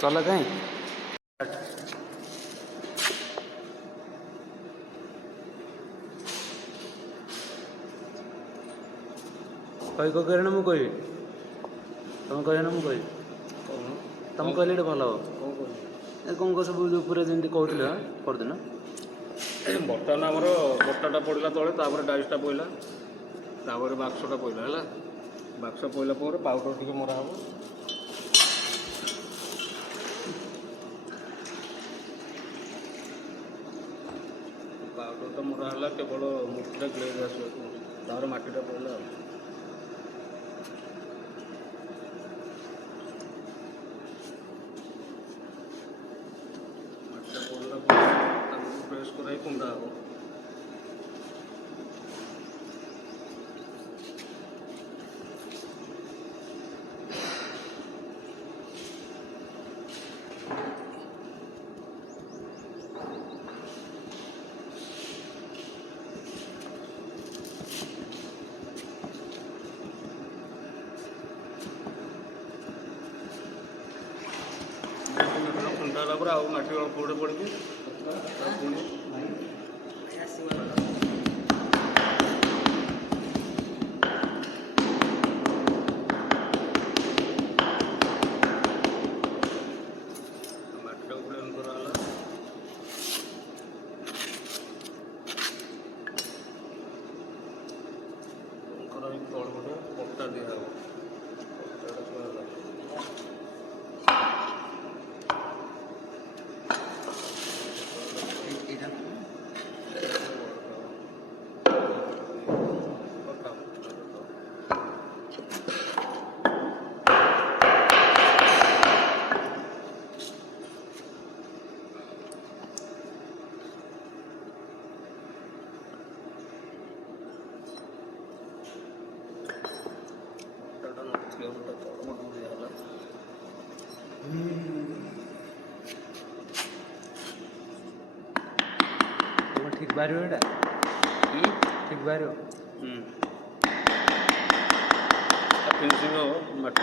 चल कहीं कही को कहना मुझे कह तुम कहना मुझे कह तुम कहले भल हे कौन कौन सब जमी कहते परदिन बर्तमान आमर बटाटा पड़ा तले डाइसटा पड़ा बाक्सटा पड़ा है बाक्स पड़ा पर पाउडर टी मरा हम पाउडर तो मरा है केवल मूर्तिटा ग्लेज आस मटीटा पड़ा प्रेस कर कुंडा हम कुंडा पर आउ मटी अल्प गोटे पड़ी पट्टा दिया ठीक बाहर ठीक बाहर फिनिशिंग हो मटी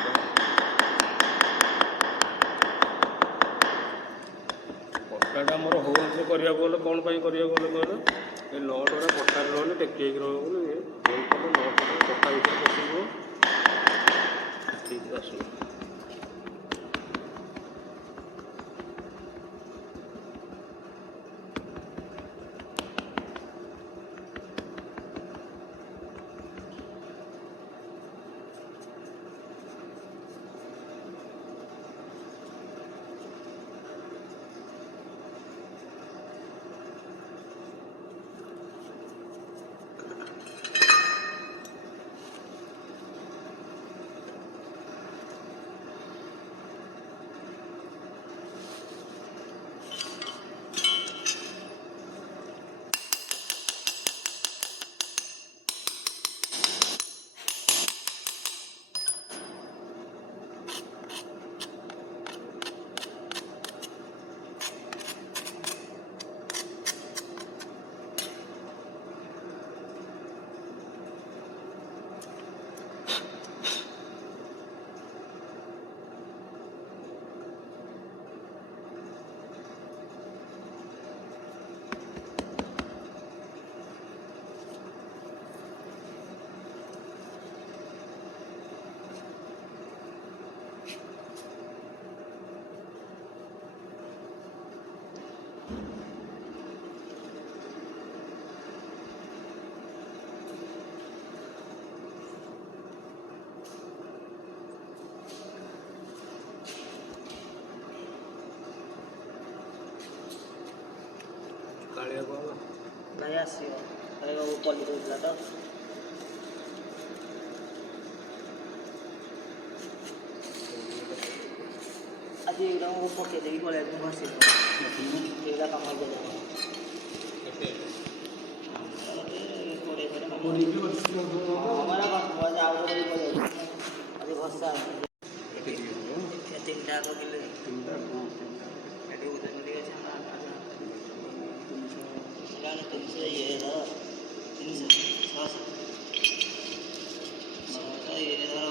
पट्टाटा मोर होल से करने कौन कहल ये नट गुड़ा पट्टा रही टेक रही नट पट्टा भर पशु ठीक आस कालिया नहीं आसो पल्ली दूसरा तो आज एकदम पके देगी पड़े बस एक कम हो जाए हमारा जाओ अभी भर्सा तीन टाइम तुमसे ये था 300 ये था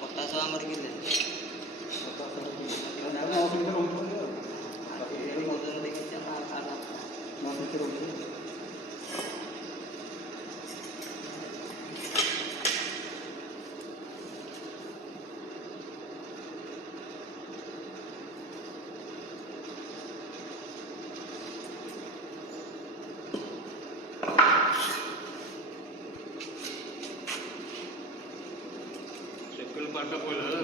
पट्टा 100 आमर किले सेकंड पार्ट पहिला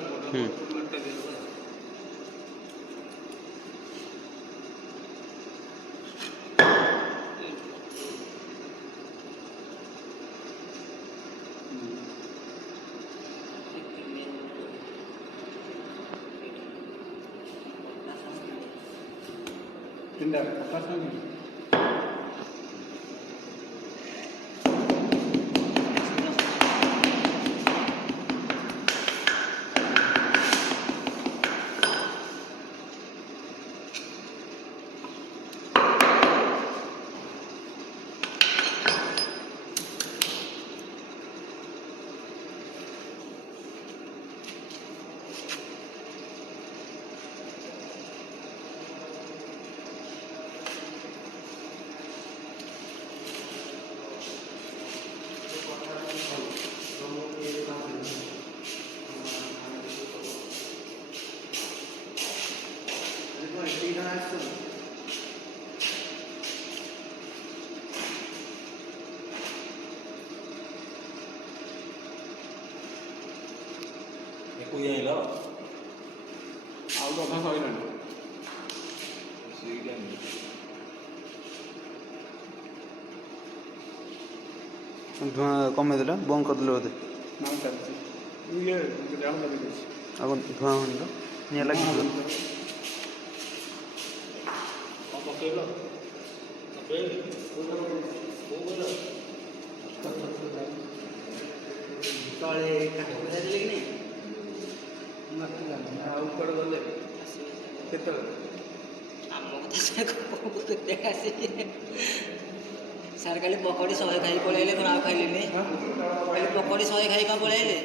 କୁଇଆଇଲ ଆଉ କଥା ସରିଲାଣି ସେଇଟା ଧୂଆଁ କମେଇଦେଲା ବନ୍ଦ କରିଦେଲେ ବୋଧେ ନାମ ଚାଲିଛି ଇଏ ଜାଣ କରିଦେଇଛି ଆଉ ଧୂଆଁ ହଉନି ତ ନିଆଁ ଲାଗିଯିବ କ'ଣ ପକେଇଲ ତଳେ କାଠ ବୁଝାଇଦେଲେ କି ନାହିଁ ଆଉ କୁଆଡ଼େ ଗଲେ କେତେବେଳେ ଆମ କଥା କେତେ ଆସିକି ସାର୍ କାଲି ପକୋଡ଼ି 100 ଖାଇ ପଳେଇଲେ କ'ଣ ଆଉ ଖାଇଲେନି କାଲି ପକୋଡ଼ି 100 ଖାଇ କ'ଣ ପଳେଇଲେ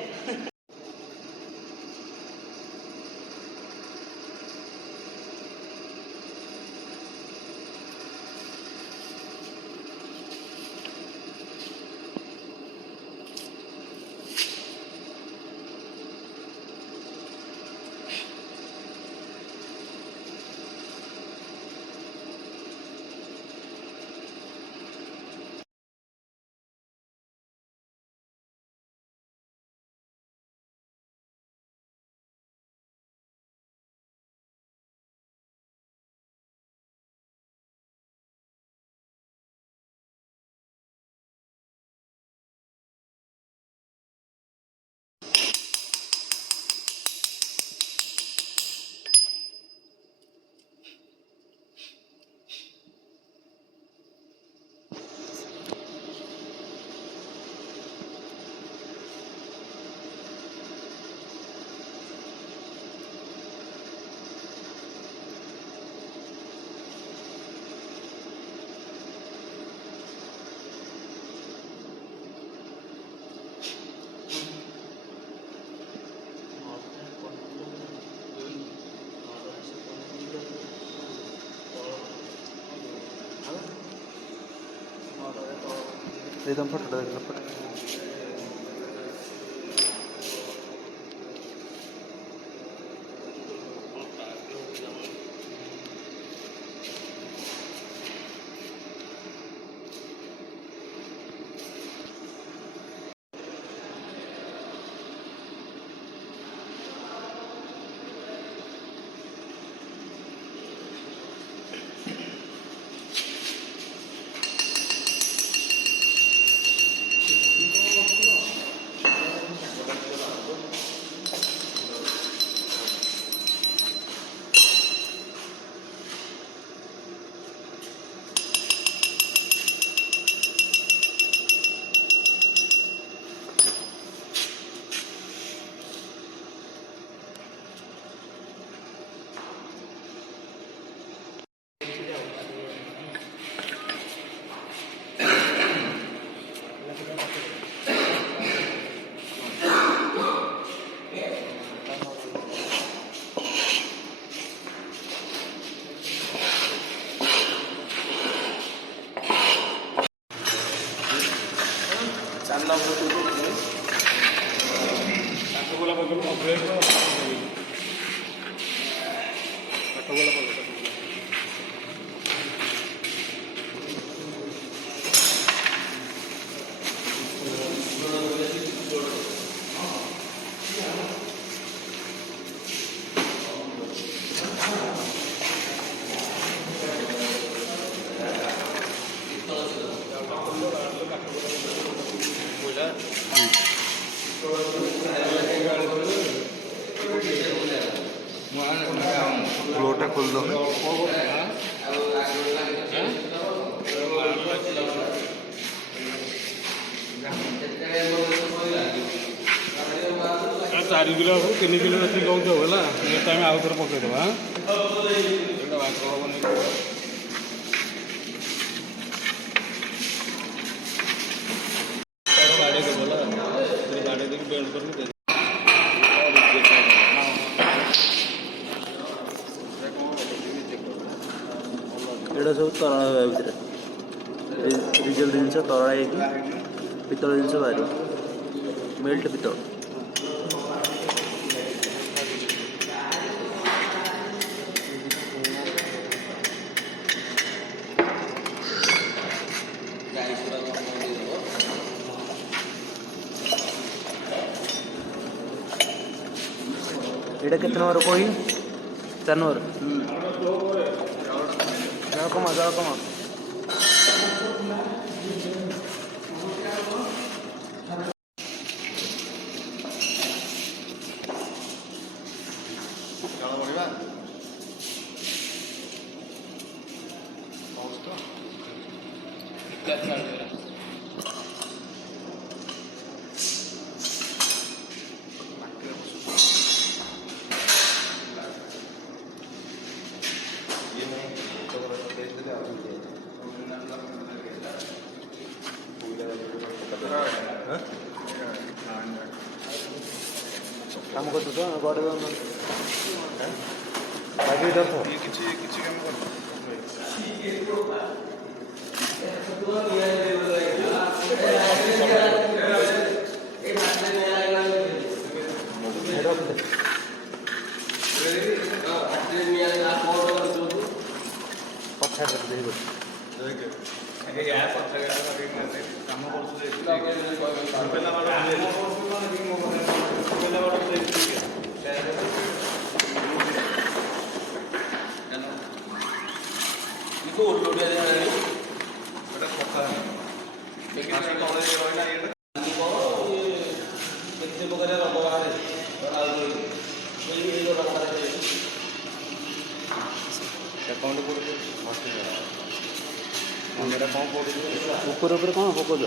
एकदम फटोटा देखला फट ଫ୍ଲୋରଟା ଖୋଲିଦେଉନି। ଚାରି କିଲୋ 3 କିଲୋ ଏତିକି କହୁଥିବ ହେଲା ନେକ୍ସଟ ଟାଇମ୍ ଆଉ ଥରେ ପକେଇଦେବା ଏଇଟା ବାଗ ହବନି। ବାଡ଼େଇ ଦେବ ହେଲା ବାଡ଼େଇ ଦେଇକି ବେଲ୍ଟ କରିକି ଦେବ। ଏଇଟା ସବୁ ତରଳ ହେବା ଭିତରେ ରିଜେଲ ଜିନିଷ ତରଳ ହେଇକି ପିତ୍ତଳ ଜିନିଷ ବାହାରିବ ମେଲ୍ଟ ପିତ୍ତଳ। ଏଇଟା କେତେ ନମ୍ବର କହି 4 ନମ୍ବର ଜାଳ କମା କାମ କରୁଛୁ ତ ବଡ଼ କିଛି କାମ କରୁନି। ପଛା କରିଦେଇ ଉପରେ ଉପରେ କ'ଣ ପକଉଛ?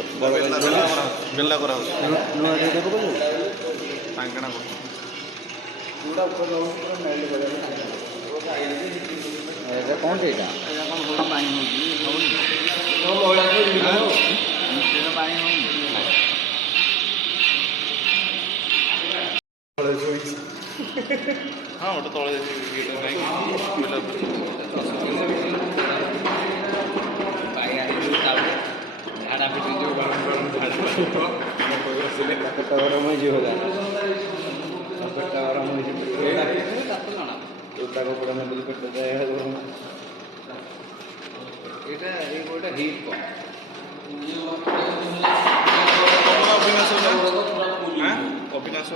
ବେଲା କରାହେଉଛି ନୂଆ ଟିକେ ପକଉଛ ପାଙ୍କଣା କରୁଛି। କ'ଣ ସେଇଟା ହଁ ଗୋଟେ ତଳେ ପେଟ ଗରମ ହେଇଯିବ ପେଟ ଗରମ ହେଇଯିବ କପଡ଼ା ନେଲେ ପେଟ ଗରମ ଏଇଟା ଏଇ ଗୋଟେ ହିଟ୍ କମ୍ ଅବିନାଶ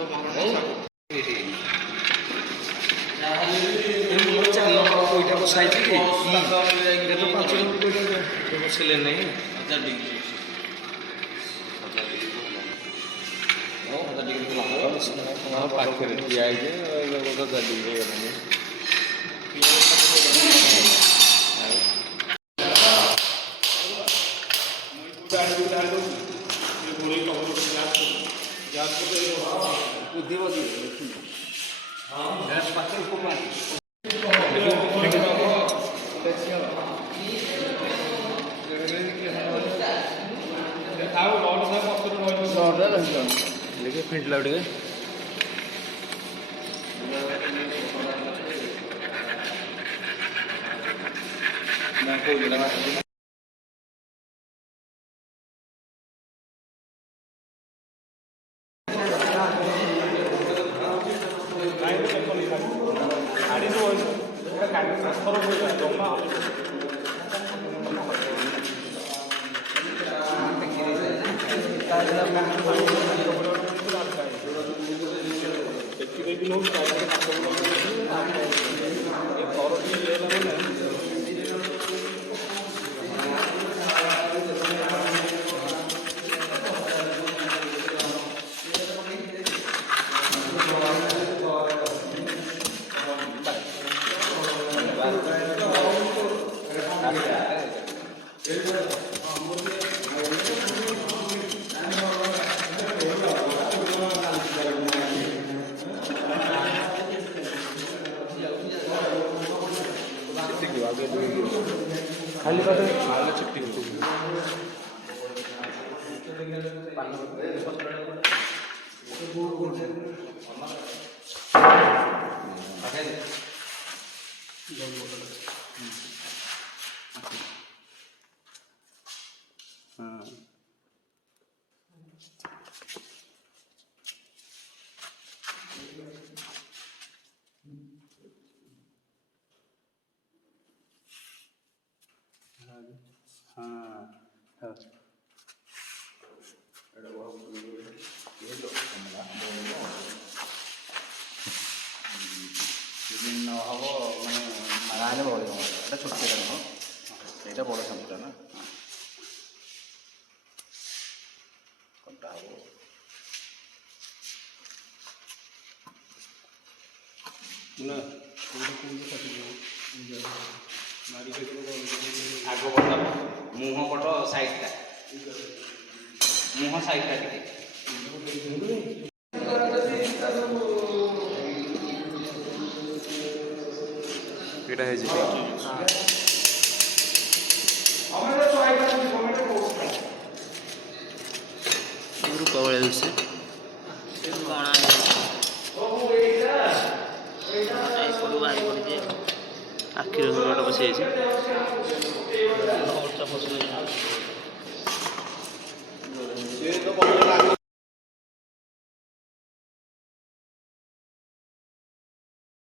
ପଇଟା ବସାଇଛି କି ଏଇଟା ତ 5 ମିନିଟ୍ ବସିଲେ ନାହିଁ 1000 ଡିଗ୍ରୀ ପାଖରେ ଠିଆ ହେଇଛି 1000 ଡିଗ୍ରୀ ହେଇଗଲାଣି। देखिए फिंटला ଟିକେ ଖାଲି ପାଦ ବିଭିନ୍ନ ହବ ମାନେ ଗାଁରେ ବଡ଼ ଏଇଟା ଛୋଟ ଛୋଟ ନୁହଁ ଏଇଟା ବଡ଼ ସାମ୍ପୁଟା ନା କଟା ହବ ଆଗ ପଟ ମୁହଁ ପଟ ସାଇଡ଼ଟା ମୁହଁ ସାଇଡ଼ଟା ଟିକେ ଏଇଟା ହେଇଛି ରୂପା ଭଳିଆ ଦିଶୁଛି କଣା ଏପଟୁ ବାହାରି ପଡ଼ିଛି ଆଖିର ଗୋଟେ ବସିଯାଇଛି ଅଳ୍ପ ପଶୁ